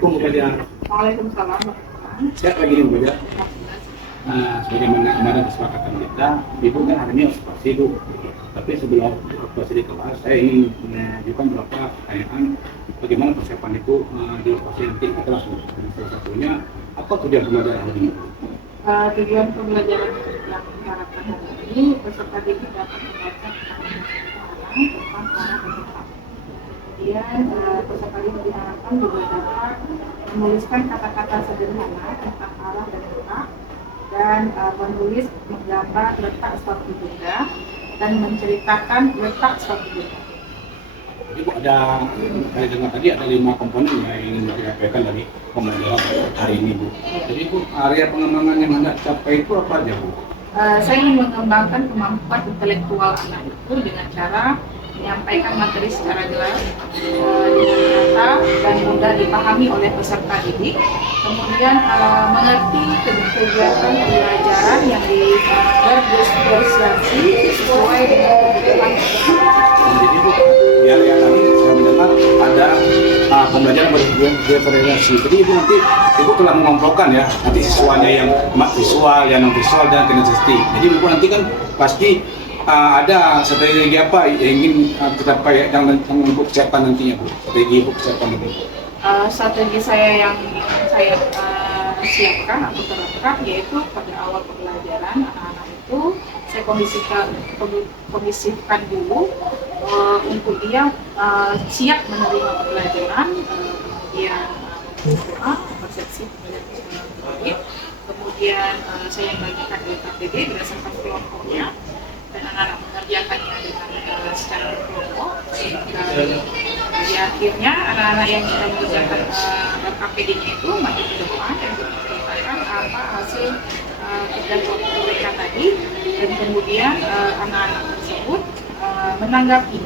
Assalamualaikum Bu Fajar. Waalaikumsalam. Siap lagi nih Bu Fajar. Sebagaimana kemarin kesepakatan kita, Ibu kan hari ini operasi Bu. Tapi sebelum operasi di kelas, saya ingin mengajukan beberapa pertanyaan bagaimana persiapan Ibu di operasi nanti di kelas Bu. Salah satunya, apa tujuan pembelajaran hari ini? Tujuan pembelajaran yang diharapkan hari ini, peserta didik dapat membaca tentang arah dan tempat. Kemudian peserta didik diharapkan juga dapat menuliskan kata-kata sederhana tentang arah dan tempat, dan menulis menggambar letak suatu benda dan menceritakan letak suatu benda. Jadi Bu, saya dengar tadi ada 5 komponen yang ingin disampaikan dari pembelajaran hari ini Bu. Jadi Bu, area pengembangan yang Anda capai itu apa aja Bu? Saya ingin mengembangkan kemampuan intelektual anak itu dengan cara menyampaikan materi secara jelas, dengan nyata dan mudah dipahami oleh peserta didik. Kemudian mengerti kegiatan pembelajaran yang berdisosiasi sesuai dengan kebutuhan. Jadi Bu, di area tadi saya mendengar ada pembelajaran bervariasi. Jadi Ibu nanti telah mengompolkan ya, nanti siswanya yang visual, yang non visual dan kinestetik. Jadi Ibu nanti kan pasti ada strategi apa yang ingin kita pakai yang untuk persiapan nantinya Bu? Strategi Ibu persiapan nanti. Strategi saya yang saya siapkan atau terapkan yaitu pada awal pembelajaran anak-anak itu saya kondisikan dulu untuk dia siap menerima pembelajaran, kemudian doa, persepsi pembelajaran, kemudian saya bagikan KPD berdasarkan kelompoknya dan anak-anak mengerjakannya dengan secara berkelompok. Di akhirnya anak-anak yang kita mengerjakan KPD-nya itu maju ke depan dan menceritakan apa hasil kerja kelompok mereka tadi, dan kemudian anak-anak tersebut menanggapi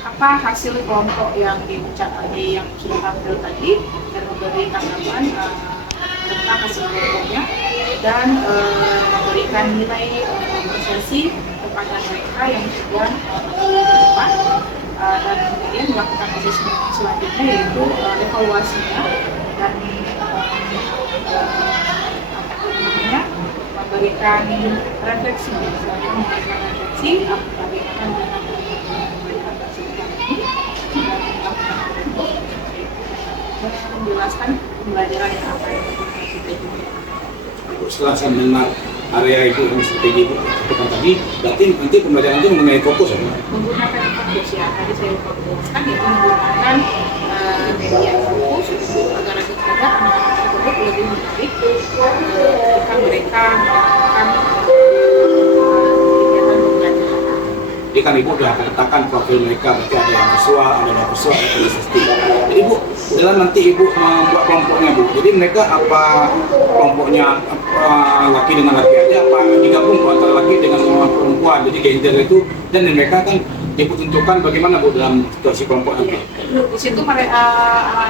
apa hasil kelompok yang yang sudah tampil tadi dan memberi tanggapan tentang hasil kelompoknya dan memberikan nilai apresiasi kepada mereka yang sudah ke depan, dan kemudian melakukan asesmen selanjutnya yaitu evaluasinya dan memberikan refleksi, misalnya memberikan refleksi bagaimana dengan mereka tersebut ini dan menjelaskan pembelajaran yang apa yang kita juga. Setelah saya mendengar area itu yang strategi Ibu lakukan tadi, berarti nanti pembelajaran itu mengenai fokus ya? Menggunakan fokus ya, tadi saya lupa menjelaskan yaitu menggunakan media fokus agar anak-anak tersebut lebih menarik ketika mereka melakukan kegiatan pembelajaran. Jadi kan Ibu sudah katakan profil mereka, berarti ada yang visual, ada non visual, ada kinestetik. Jadi Bu, dalam nanti Ibu membuat kelompoknya Bu, jadi mereka apa kelompoknya laki dengan laki aja, apa digabung antara laki dengan perempuan, jadi gender itu, dan mereka kan Ibu tentukan bagaimana Bu dalam situasi kelompok nanti. Di situ mereka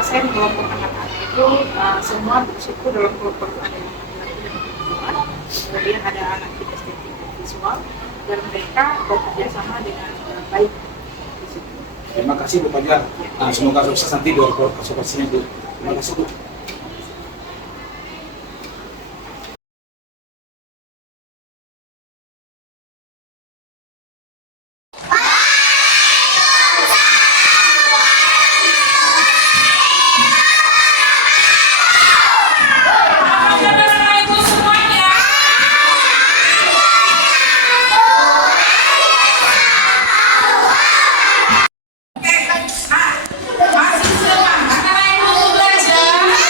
saya di kelompok anak-anak itu semua bersyukur dalam kelompok ada yang laki dan perempuan, kemudian ada anak kinestetik visual, dan mereka bekerja sama dengan baik di situ. Terima kasih Bu Fajar. Semoga sukses nanti di operasinya Bu. Terima kasih Bu. Masih semangat, anak-anak yang mau belajar.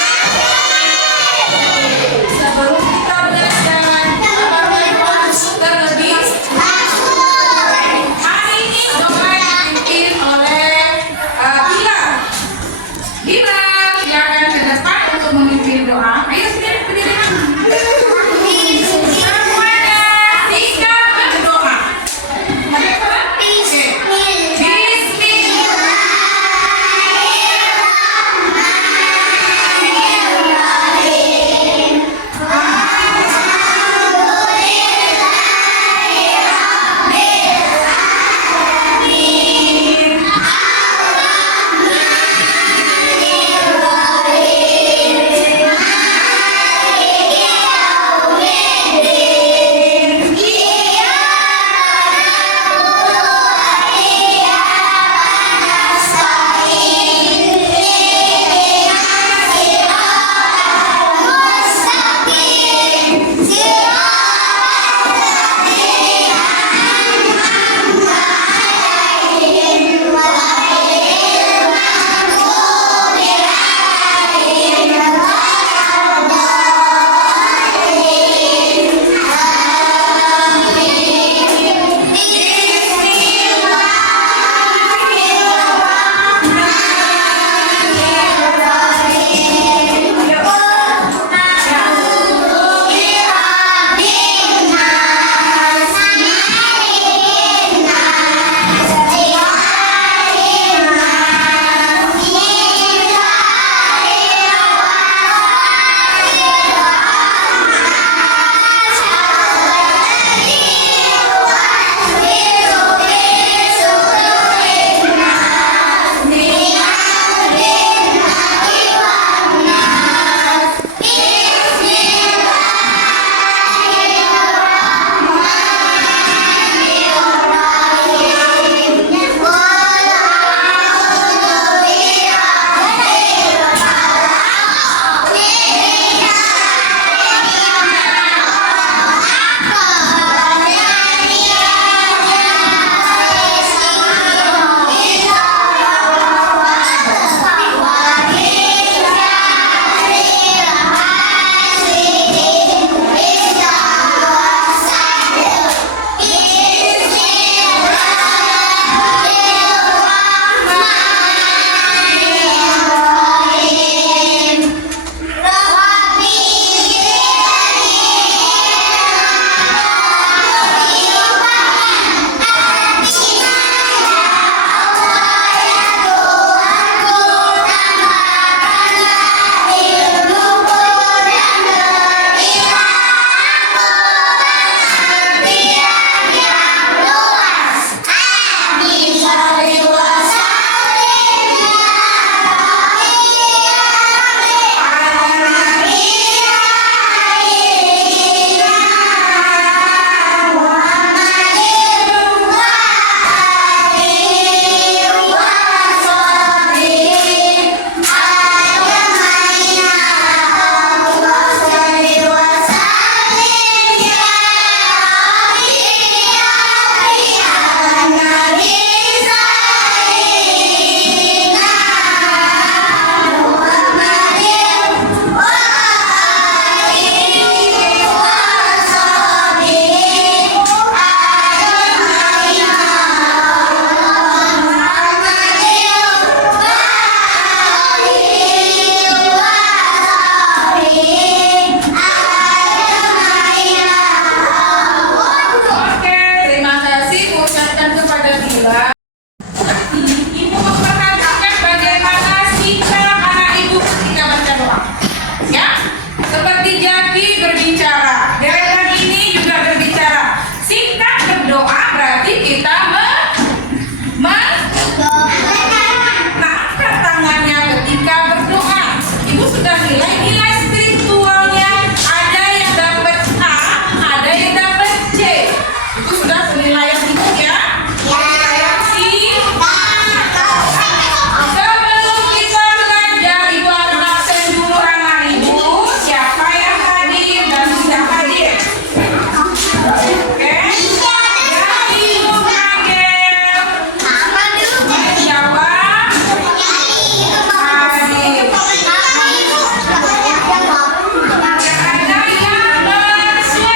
sudah penilaian ibu ya. Sebelum kita belajar, ibu akan absen dulu anak ibu. Siapa yang hadir dan tidak hadir. Oke? Yang ibu panggil. Siapa? Hadir. Ada yang bersuara.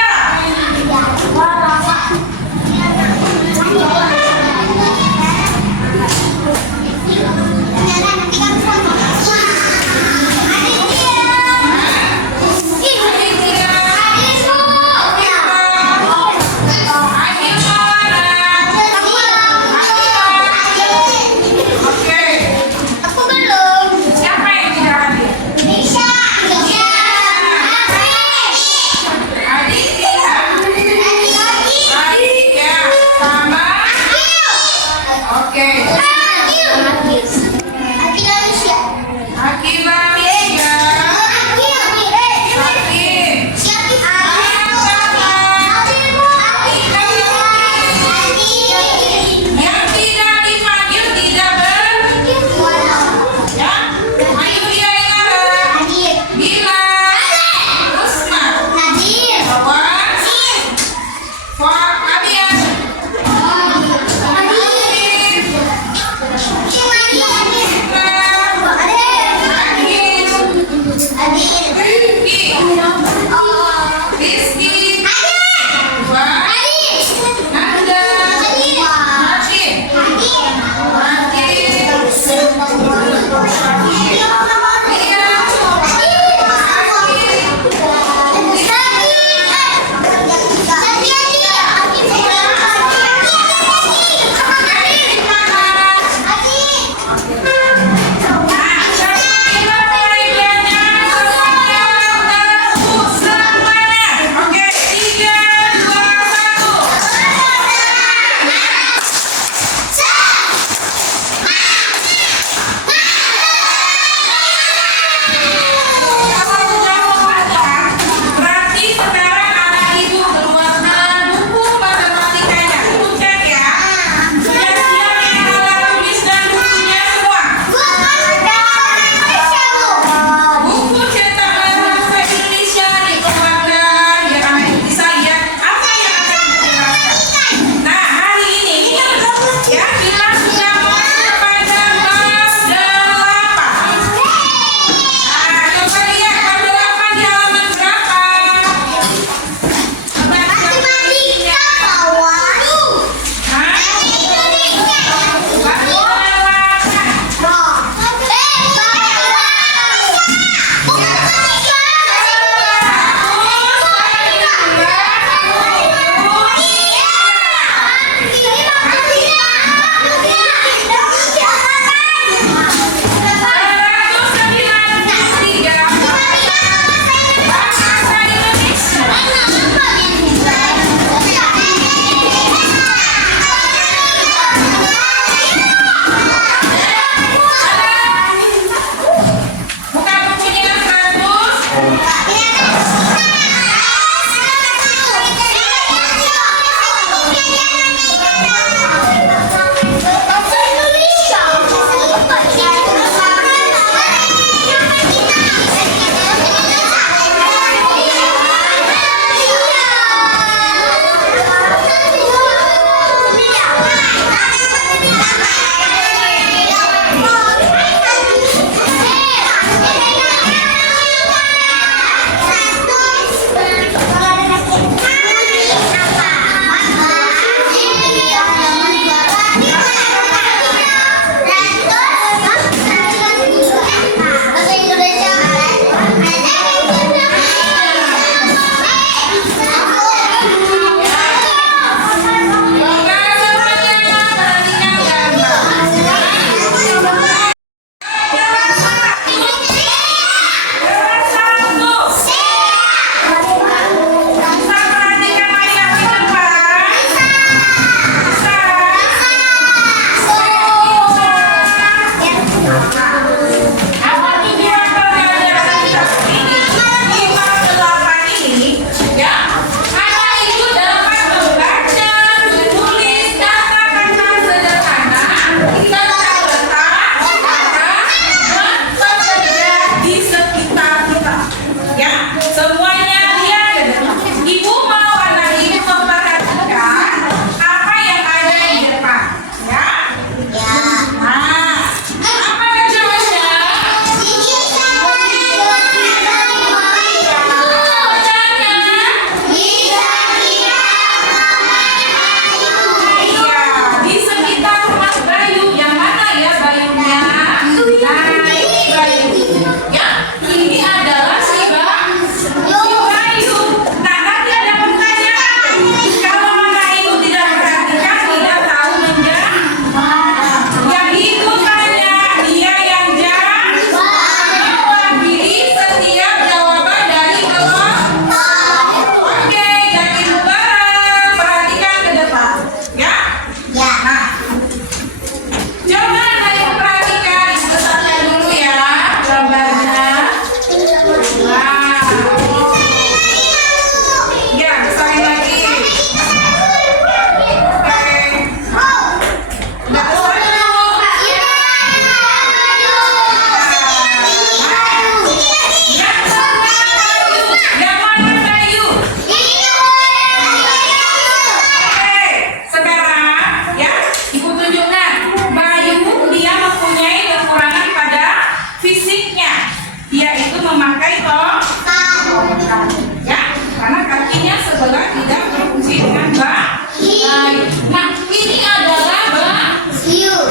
baik. Nah, ini adalah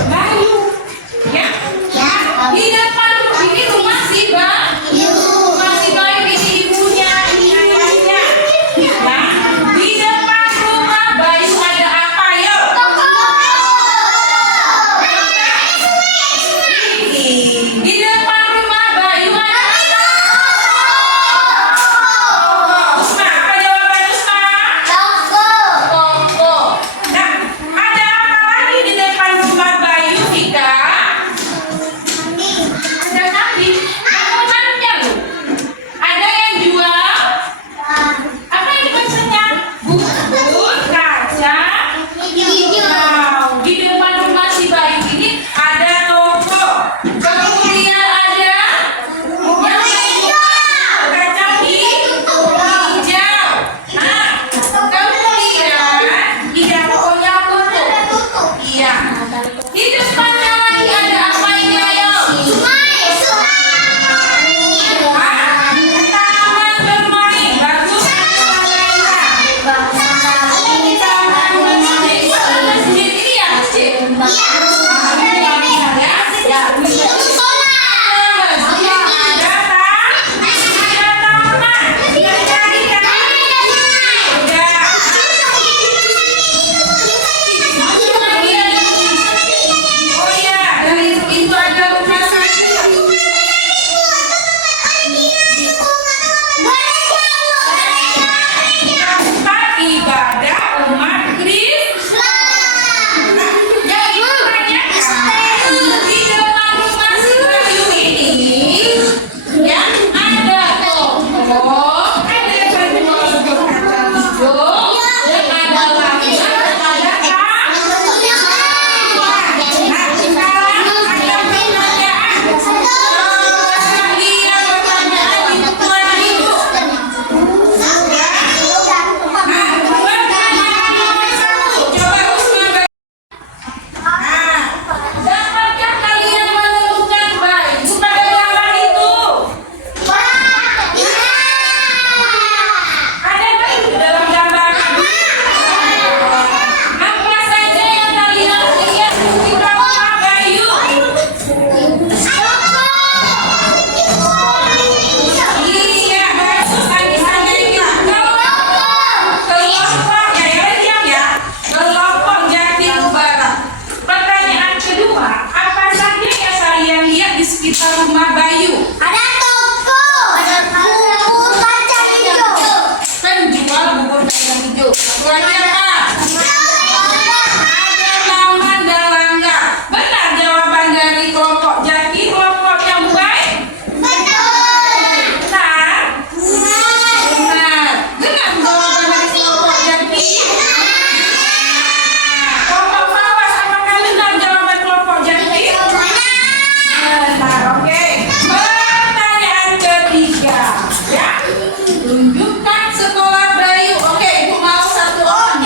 Bayu. Ya. Di depan ini rumah si Bayu. Rumah si Bayu ini ibunya, ini ayahnya. Nah, di depan rumah Bayu ada apa yo? Di depan rumah Bayu ada apa? Usma, apa jawaban Usma? Toko. Nah, ada apa lagi di depan rumah Bayu, Vika? Ada kambing. Kamu tanya loh. Ada yang jual? Apa ini bacanya? Bubur, kacang, hijau. Di depan rumah si Bayu ini ada toko. Kemudian ada yang jual kacang hijau. Nah, kemudian tidak pokoknya tutup. Iya. Di depannya lagi ada apa ini ayo? Taman bermain. Bagus. Taman bermain. Masjid ini ya masjid. Oh ya, dari itu ada rumah sakit. Tempat ibadah umat Kristen. Jadi pertanyakan, di depan rumah si Bayu ini ya ada toko, ada baju kacang hijau, dan ada langit, ada kambing. Nah, sekarang ada pertanyaan. Iya, pertanyaan itu Tuhan Ibu. Ya. Nah, pertanyaan nomor 1. Coba Usman. Nah, dapatkah kalian menemukan Bayu pada gambar itu? Ada Bayu dalam gambar? Apa saja yang kalian lihat di rumah Bayu? Iya, bagus. Lagi sana ini. Kelompok, ya diam ya. Kelompok Jatim Barat. Pertanyaan kedua, apa saja yang kalian lihat di sekitar rumah Bayu? Penjual bubur kacang hijau. Lagi apa? Ada taman dan langgar. Benar jawaban dari kelompok Jaki. Kelompok yang baik? Benar. Benar. Benar jawaban dari kelompok Jaki. Kelompok Fawas, apakah benar jawaban kelompok Jaki? Benar, oke. Pertanyaan ketiga, ya. Tunjukkan sekolah Bayu. Oke, Ibu mau satu orang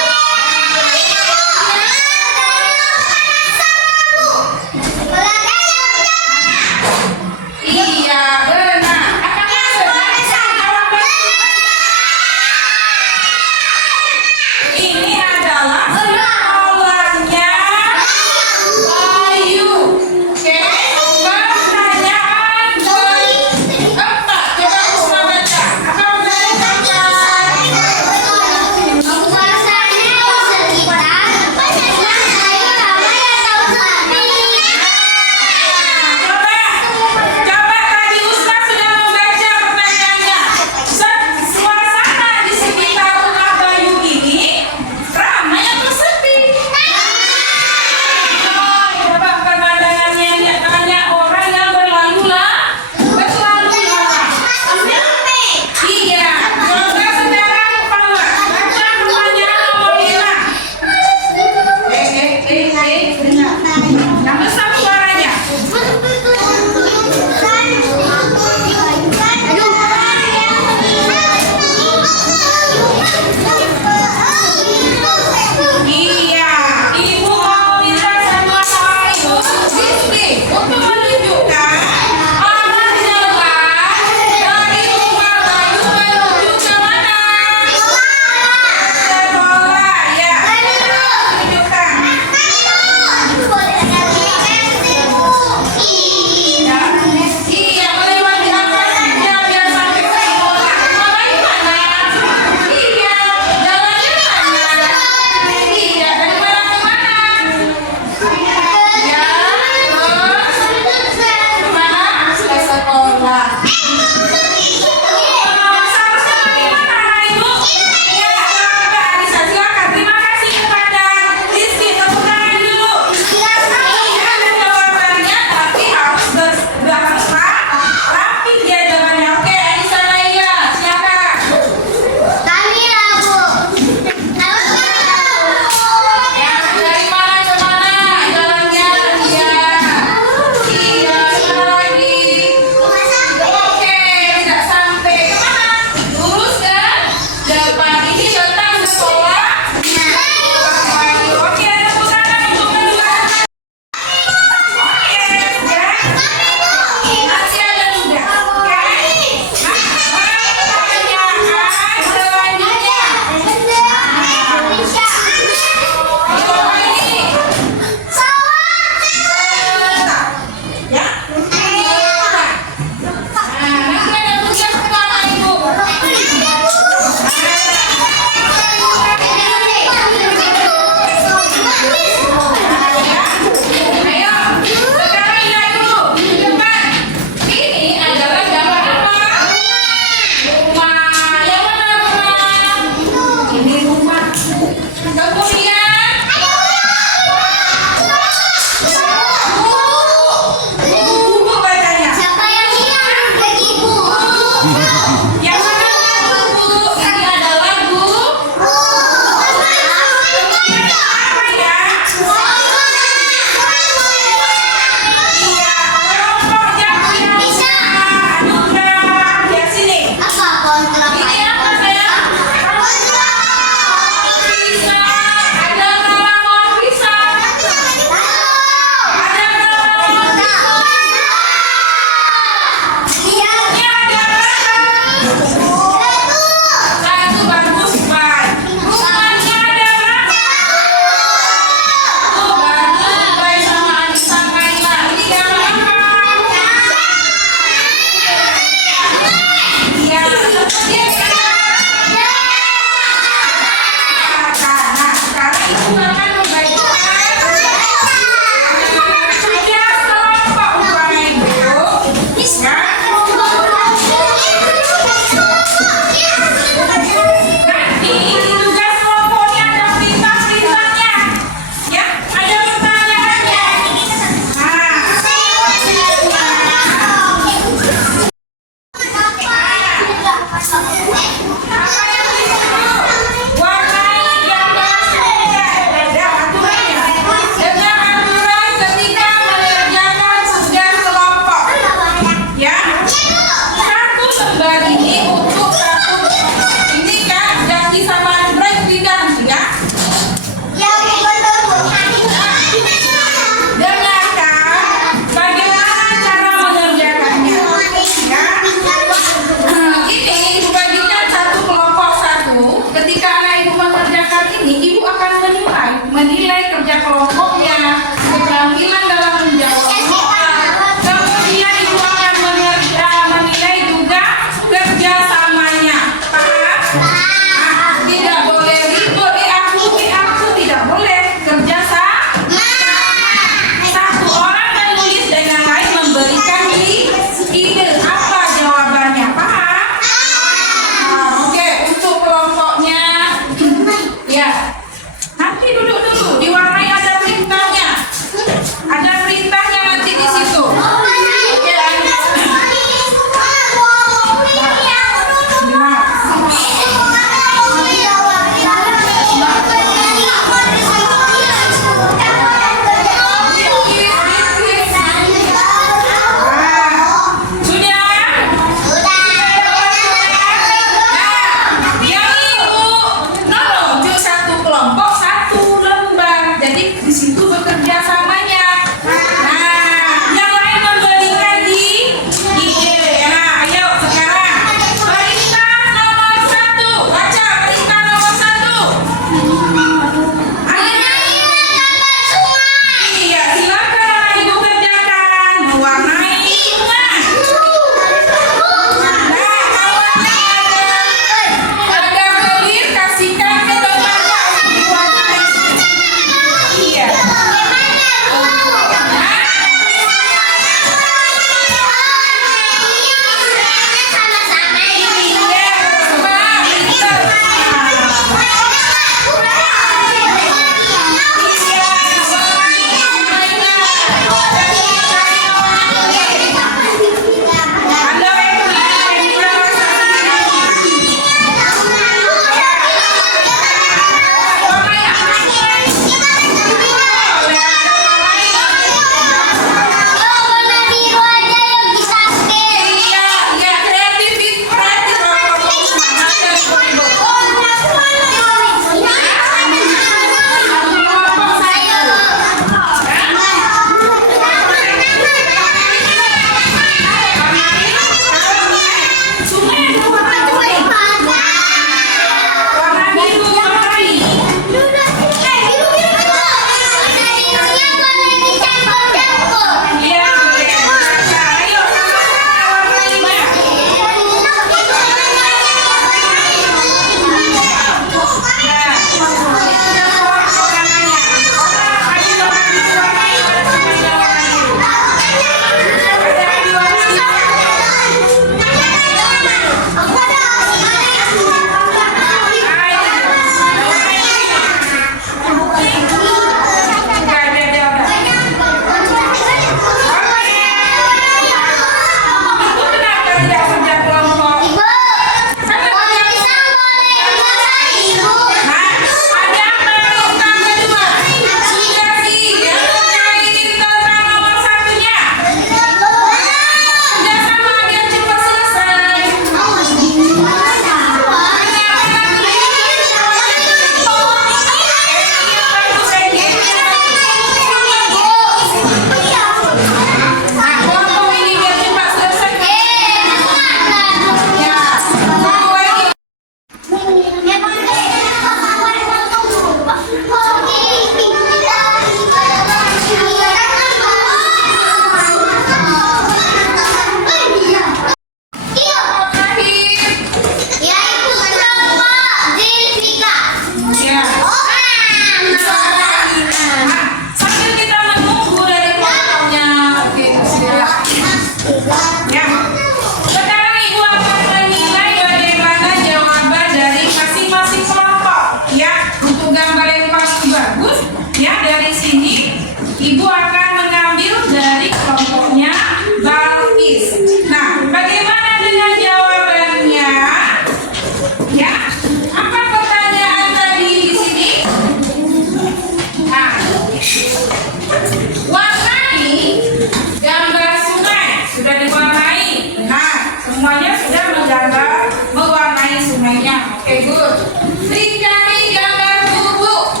semuanya sudah menggambar, mewarnai sungainya. Oke, good. Dicari gambar buku.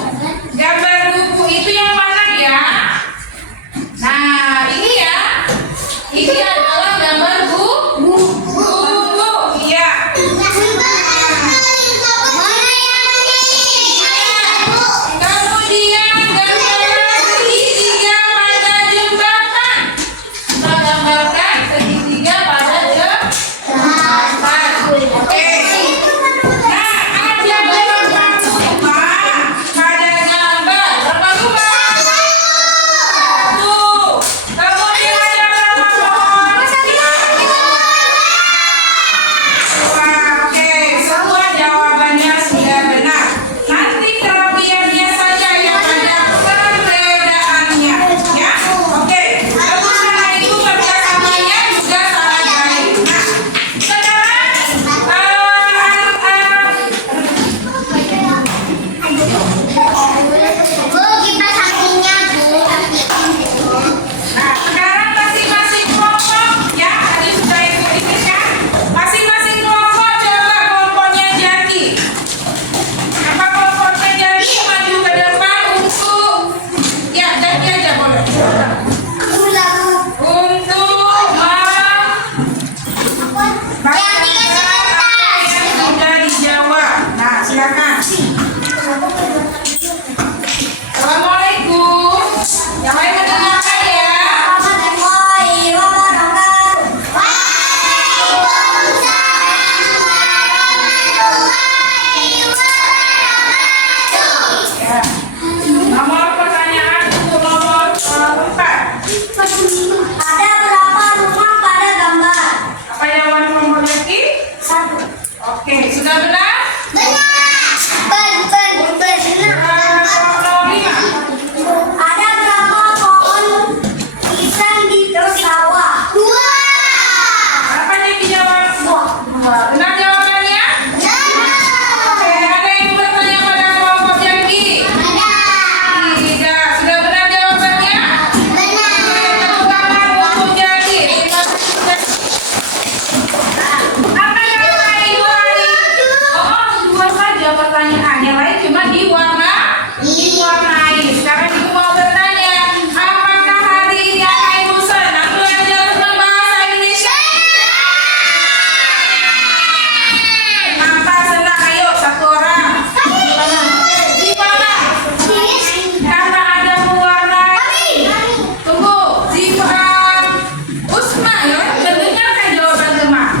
Gambar buku itu yang mana ya? Nah, ini ya. Ini adalah gambar buku. Iya. Kemudian gambar segitiga pada jembatan. Kita gambarkan segitiga pada jembatan. Oke. Nah, ada berapa rumah pada gambar? Berapa rumah? Satu. Kemudian ada berapa pohon? Dua. Oke, semua jawabannya sudah benar. Nanti kelebihannya saja yang ada perbedaannya, ya. Oke. Terus setelah itu kerjasamanya juga sangat baik. Nah, sekarang nah, sekarang masing-masing kelompok ya, tadi sudah ibu ini kan. Masing-masing kelompok coba kelompoknya Jaki. Apa kelompoknya Jaki maju ke depan untuk ya Jaki aja boleh. Untuk membacakan apa yang sudah dijawab. Nah, silakan. Assalamualaikum. Yang lain mendengarkan ya. Ya. Nomor pertanyaan untuk nomor 4. Ada berapa rumah pada gambar? Apa jawaban kelompok Jaki? 1. Oke, sudah benar? Benar. Nomor 5. Ada berapa pohon pisang di sawah? 2. Apa yang dijawab? Benar jawabannya? Oke, ada yang bertanya pada kelompok Jaki? Tidak. Sudah benar jawabannya? Tepuk tangan untuk Jaki. Apa yang lain? Oh, 2 saja pertanyaan. Yang lain cuma diwarnai. Sekarang ibu mau bertanya, apakah hari ini akan ibu senang belajar tentang bahasa Indonesia? Kenapa senang? Ayo, satu orang. Di mana? Karena ada mewarnai. Tunggu, Zifan Usma ya, mendengarkan jawaban teman.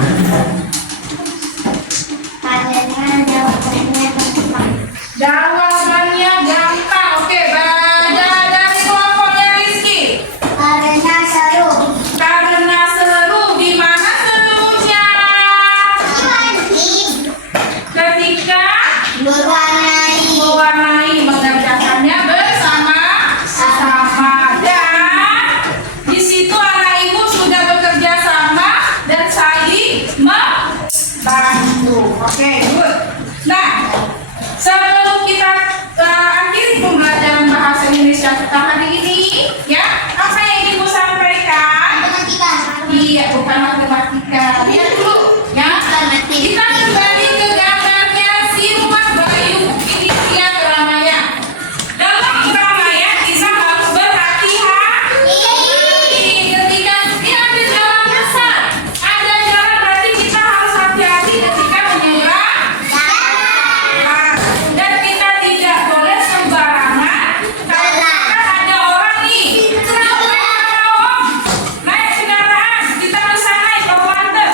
Jawabannya gampang. Oke, dari kelompoknya Rizky. Karena seru. Di mana serunya? Ketika mewarnai, mengerjakannya bersama-sama. Dan di situ anak ibu sudah bekerja sama dan saling membantu. Oke, good. Nah, sebelum kita akhiri pembelajaran bahasa Indonesia kita hari ini, ya, apa yang ingin ibu sampaikan? Iya, bukan matematika. Lihat dulu, ya. Kita kembali ke gambarnya si rumah Bayu. Ini dia keramaian. Dalam keramaian kita harus berhati-hati. Ketika ini ada jalan besar, ada jalan berarti kita harus hati-hati ketika menyeberang. Dan kita tidak boleh sembarangan. Karena kan ada orang nih, naik kendaraan, kita bisa naik ke Banten.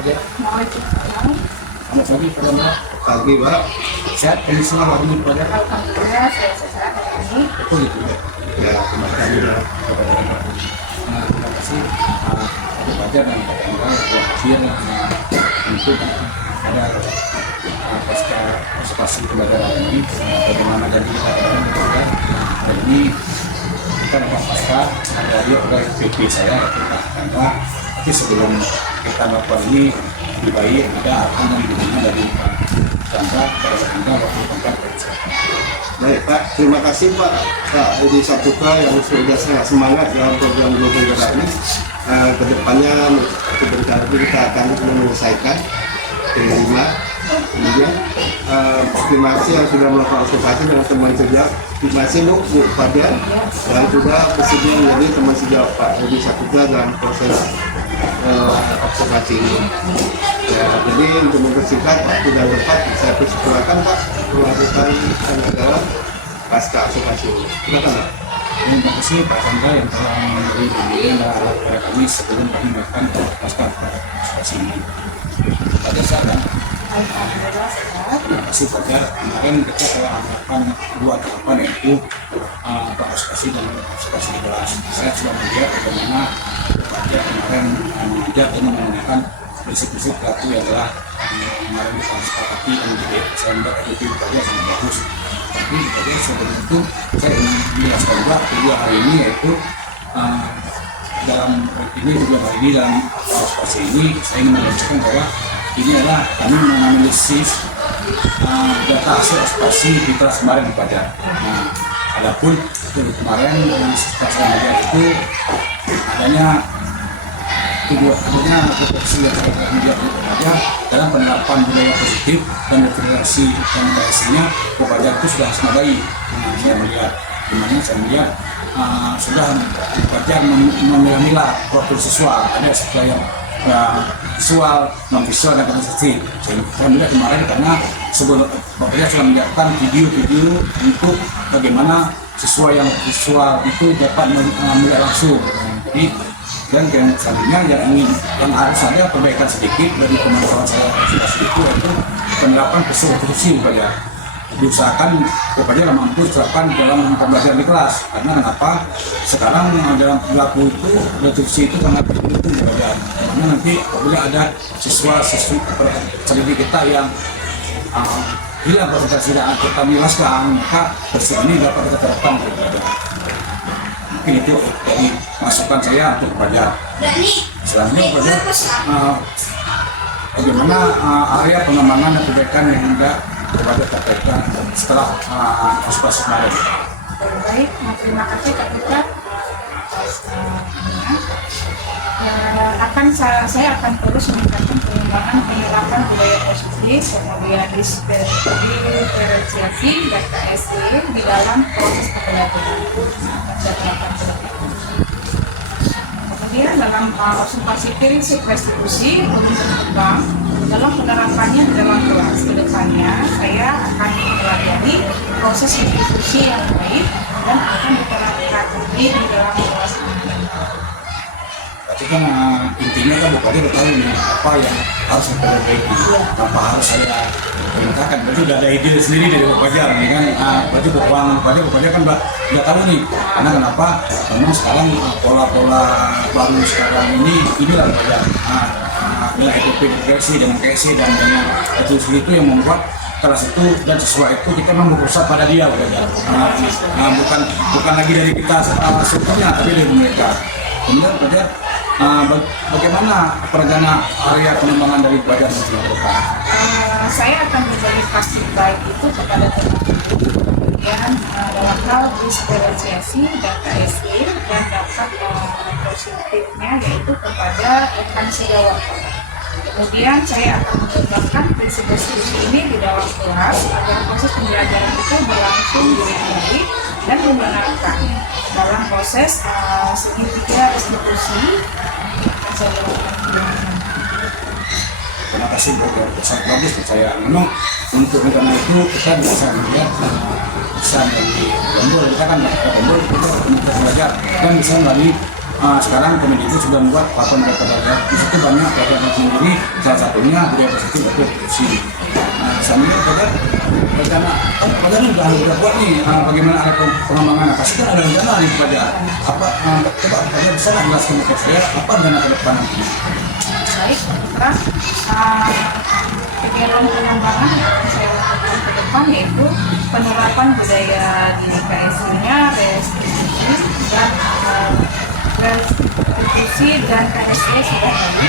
Fajar. Waalaikumsalam. Selamat pagi Pak Chandra. Pagi Pak. Sehat kondisinya hari ini Pak Fajar? Alhamdulillah saya sehat hari ini. Betul itu ya. Ya, terima kasih. Terima kasih Pak Fajar dan Pak Chandra telah hadir untuk ada pasca observasi pembelajaran ini. Bagaimana jadi kita dan ini kita dapat pasca ada dia oleh PP saya Pak Chandra. Tapi sebelum kita melakukan ini lebih baik ada arahan dari Pak Chandra kepada Anda waktu kontak. Baik Pak, terima kasih Pak Edi Saputra yang sudah sangat semangat dalam program Global Gerak ini. Kedepannya sebentar lagi kita akan menyelesaikan kelima. Kemudian terima kasih yang sudah melakukan observasi dengan teman sejawat. Terima kasih Bu Fajar yang sudah bersedia menjadi teman sejawat Pak Edi Saputra dalam proses observasi ini. Ya, jadi untuk mempersingkat waktu dan tempat saya persilakan Pak melakukan tanda pasca observasi ini. Silakan Pak. Terima kasih Pak Chandra yang telah memberi bimbingan dan arahan kepada kami sebelum kami melakukan pasca observasi ini. Pada saat Alhamdulillah sehat. terima kasih Fajar, kemarin kita telah melakukan dua tahapan yaitu observasi dan observasi di kelas. Saya sudah melihat bagaimana Fajar kemarin mengajar dan menggunakan prinsip-prinsip pelaku yang telah kemarin kita sepakati dan saya membuat itu Fajar sangat bagus. Tapi Fajar sebelum itu saya ingin menjelaskan juga kedua hari ini yaitu dalam ini juga hari ini dalam observasi ini saya ingin menjelaskan bahwa ini adalah kami menganalisis data hasil observasi di kelas kemarin Fajar. Nah, adapun kemarin yang saya lihat itu adanya refleksi yang terkait media Fajar dalam penerapan budaya positif dan regenerasi dan kreasinya Fajar itu sudah memadai. Nah, saya melihat dimana saya melihat sudah Fajar memilah-milah profil siswa, ada siswa yang visual, non visual dan komunikasi. Saya melihat kemarin karena sebelum Fajar sudah menyiapkan video-video untuk bagaimana siswa yang visual itu dapat melihat langsung. Jadi dan yang selanjutnya yang harus ada perbaikan sedikit dari pemantauan saya sudah sedikit yaitu penerapan pesawat-pesawat Fajar. Diusahakan Fajar mampu diterapkan dalam pembelajaran di kelas. Karena kenapa? Sekarang dalam berlaku itu reduksi itu sangat penting Fajar. Karena nanti apabila ada siswa-siswi pendidik kita yang hilang konsentrasi dan kita menjelaskan, maka peristiwa ini dapat kita terapkan Fajar. Mungkin itu dari masukan saya untuk Fajar. Selanjutnya Fajar, bagaimana area pengembangan dan perbaikan yang ada Fajar terkaitkan setelah observasi kemarin. Baik, terima kasih Kak Peter. Saya akan terus meningkatkan pengembangan penerapan budaya positif, kemudian diferensiasi dan KSE di dalam proses pembelajaran. Kemudian dalam observasi prinsip restitusi untuk berkembang dalam penerapannya di dalam kelas. Kedepannya saya akan mempelajari proses restitusi yang baik dan akan diterapkan di dalam kelas. Tapi kan intinya kan Fajar udah tahu nih apa yang harus diperbaiki, apa harus saya perintahkan. Berarti udah ada ide sendiri dari Fajar nih kan. Berarti Fajar kan udah tahu nih. Karena kenapa? Memang sekarang pola-pola baru sekarang inilah Fajar. Dengan EDP progresi dengan KSE dan dengan itu yang membuat kelas itu dan siswa itu kita memang berpusat pada dia Fajar. Bukan lagi dari kita sebetulnya, tapi dari mereka. Kemudian Fajar, bagaimana perencanaan area pengembangan dari Fajar dilakukan? Saya akan berbagi pasti baik itu kepada teman-teman, kemudian dalam hal diferensiasi dan KSE dan dapat positifnya yaitu kepada rekan sejawat. Kemudian saya akan mengembangkan prinsip restitusi ini di dalam kelas agar proses pembelajaran itu berlangsung dengan baik dan membenarkan dalam proses segitiga restitusi yang saya lakukan. Terima kasih sangat bagus saya. Memang untuk rencana itu kita bisa melihat bisa dari Gembul, kita kan Gembul kita belajar dan bisa melalui sekarang Kemendikbud sudah membuat platform belajar. Di situ banyak pelajaran sendiri, salah satunya budaya positif atau inklusi. Sambil rencana udah buat nih, bagaimana ada pengembangan pasti kan ada rencana nih pelajar. Apa coba pelajar bisa nggak jelaskan ke saya apa rencana ke depan nanti? Baik, terus kegiatan pengembangan yang saya lakukan ke depan yaitu penerapan budaya di KSI-nya, restitusi dan KSE sudah tadi.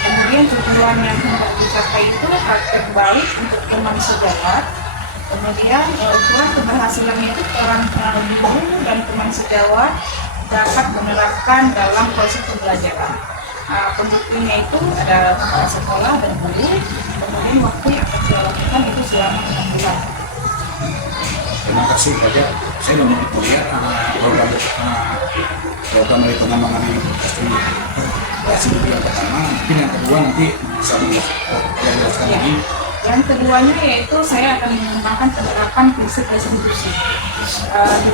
Kemudian tujuan yang hendak dicapai itu praktek balik untuk teman sejawat. Kemudian ukuran keberhasilannya itu orang guru dan teman sejawat dapat menerapkan dalam proses pembelajaran. Pembuktiannya itu ada kepala sekolah dan guru. Kemudian waktu yang akan saya lakukan itu selama 6 bulan. Terima kasih Pak. Saya sudah melihat program dari pengembangan ini pasti yang pertama, mungkin yang kedua nanti bisa dijelaskan lagi. Yang keduanya yaitu saya akan mengembangkan penerapan prinsip restitusi.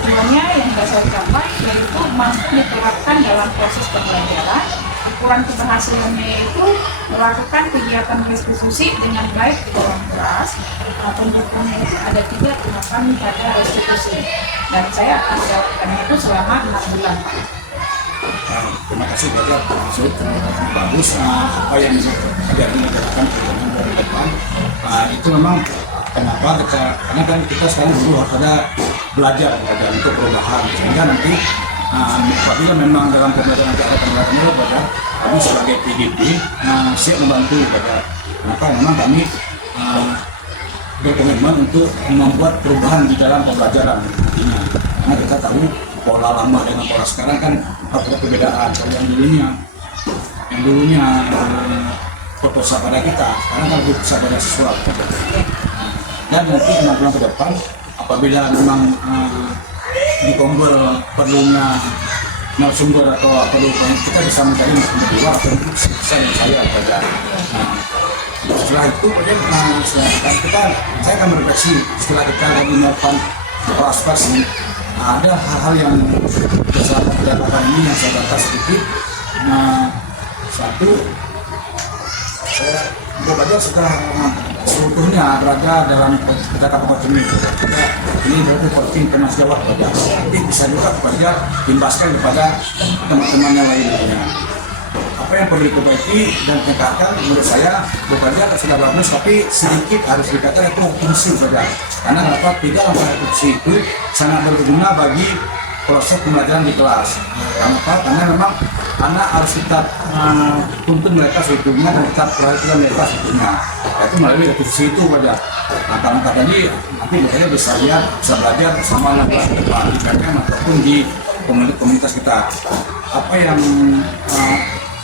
Tujuannya yang sudah saya capai yaitu mampu diterapkan dalam proses pembelajaran. Ukuran keberhasilannya yaitu melakukan kegiatan restitusi dengan baik di ruang kelas. Pendukungnya itu ada 3 tahapan pada restitusi dan saya akan melakukan itu selama 6 bulan. Terima kasih Bapak. Bagus apa yang akan dilakukan ke depan. Itu memang kenapa karena kan kita sekarang dulu harus ada belajar untuk perubahan sehingga nanti apabila memang dalam pembelajaran nanti ada pembelajaran kami sebagai PDP siap membantu pada kenapa memang kami berkomitmen untuk membuat perubahan di dalam pembelajaran intinya karena kita tahu pola lama dengan pola sekarang kan ada perbedaan. Kalau yang dulunya fokus pada kita sekarang kan lebih pada siswa dan nanti 6 bulan ke depan apabila memang di Kombel perlunya narasumber atau perlu kita bisa mencari narasumber luar atau saya saja. Setelah itu saya akan merefleksi setelah kita lagi melakukan proses ada hal-hal yang saya dapatkan ini yang saya batas sedikit. Satu, saya belajar setelah seutuhnya berada dalam kita kabupaten ini berarti porting teman sejawat belajar. Nanti bisa juga belajar imbaskan kepada teman-teman yang lainnya. Apa yang perlu diperbaiki dan tingkatkan menurut saya bekerja sudah bagus tapi sedikit harus dikatakan itu fungsi saja. Karena kenapa 3 langkah fungsi itu sangat berguna bagi proses pembelajaran di kelas. Kenapa? Karena memang anak harus kita tuntun mereka sebetulnya dan kita perhatikan mereka sebetulnya. Itu melalui fungsi itu saja. Langkah-langkah tadi nanti mereka bisa lihat, bisa belajar sama anak di depan di PKM ataupun di komunitas kita. Apa yang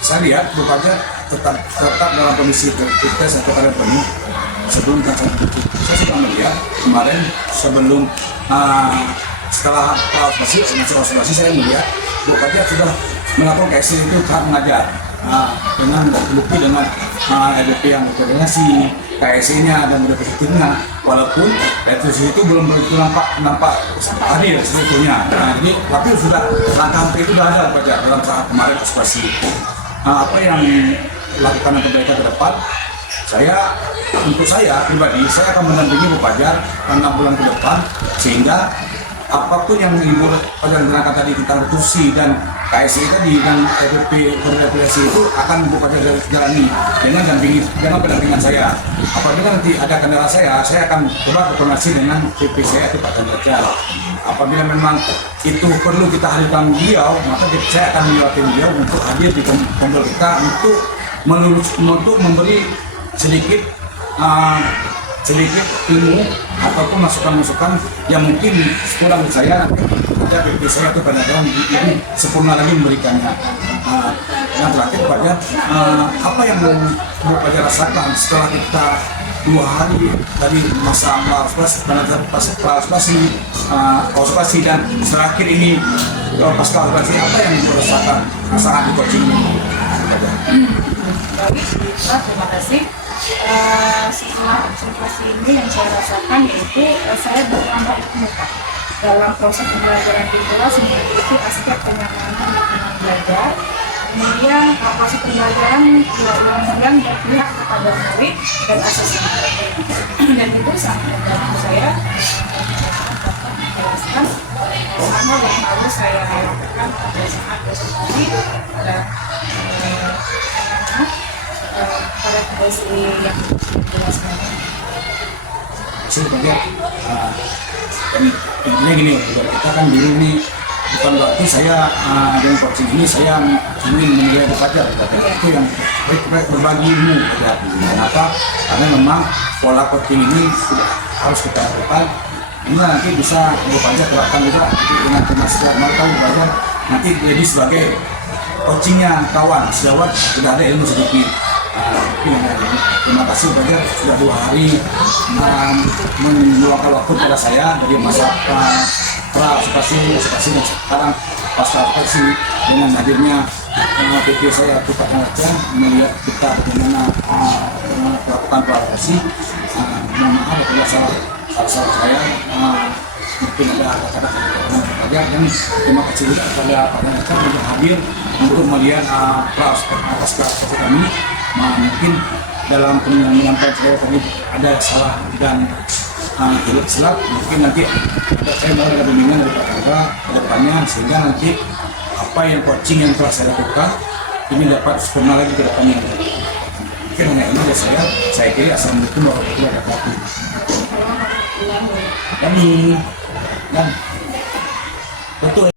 saya lihat bekerja tetap dalam kondisi tes atau keadaan penuh sebelum saya sudah melihat kemarin sebelum setelah observasi saya melihat bekerja sudah melakukan KSI itu saat mengajar dengan terbukti dengan EDP yang berkoordinasi KSI-nya dan positifnya walaupun itu belum begitu nampak hadir sebetulnya. Jadi tapi sudah langkah itu sudah ada pada dalam saat kemarin observasi. Apa yang lakukan yang terbaik ke depan, untuk saya pribadi, saya akan mendampingi Bu Fajar 6 bulan ke depan sehingga apapun yang Ibu Fajar terangkan tadi tentang restitusi dan KSI tadi dan EDP berrealisasi itu akan Bu Fajar jalani dengan pendampingan saya. Apabila nanti ada kendala saya akan coba berkoordinasi dengan PP saya atau Pak Chandra. Apabila memang itu perlu kita hadirkan beliau, maka saya akan mewakili beliau untuk hadir di Kombel kita untuk memberi sedikit ilmu ataupun masukan-masukan yang mungkin kurang saya ada PP saya atau pada dalam ini sempurna lagi memberikannya. Yang terakhir pada apa yang mau pada rasakan setelah kita 2 hari dari masa observasi dan terakhir ini pasca observasi apa yang dirasakan sangat di coaching ini? Baik, terima kasih. Setelah observasi ini yang saya rasakan yaitu saya bertambah muka. dalam proses pembelajaran virtual memiliki aspek kenyamanan belajar. Kemudian proses pembelajaran yang berpihak kepada murid dan asisten. Dan itu sangat membantu saya menjelaskan hal yang harus saya lakukan pada saat bersekolah dan pada kondisi yang dijelaskan. Sebenarnya intinya gini, kita kan dulu nih bukan berarti saya dengan coaching ini saya ingin menilai pelajar, tapi itu yang berbagi ilmu. Kenapa? Karena memang pola coaching ini harus kita lakukan. Ini nanti bisa pelajar terapkan juga dengan setelah mereka belajar nanti jadi sebagai coachingnya kawan sejawat sudah ada ilmu sedikit. Terima kasih belajar sudah 2 hari meluangkan waktu pada saya dari masa praoperasi dan sekarang pasca operasi dengan hadirnya PP saya kita pengertian melihat kita bagaimana melakukan praoperasi. Mohon maaf apabila salah saya mungkin ada kadang-kadang pelajar dan terima kasih juga kepada pengajar yang hadir untuk melihat praoperasi kami. Mungkin dalam penyampaian saya tadi ada salah dan silap, mungkin nanti saya mau ada bimbingan dari Pak Kandra ke depannya sehingga nanti apa yang coaching yang telah saya lakukan ini dapat sempurna lagi ke depannya. Mungkin hanya ini dari saya kira assalamualaikum warahmatullahi wabarakatuh. Dan betul.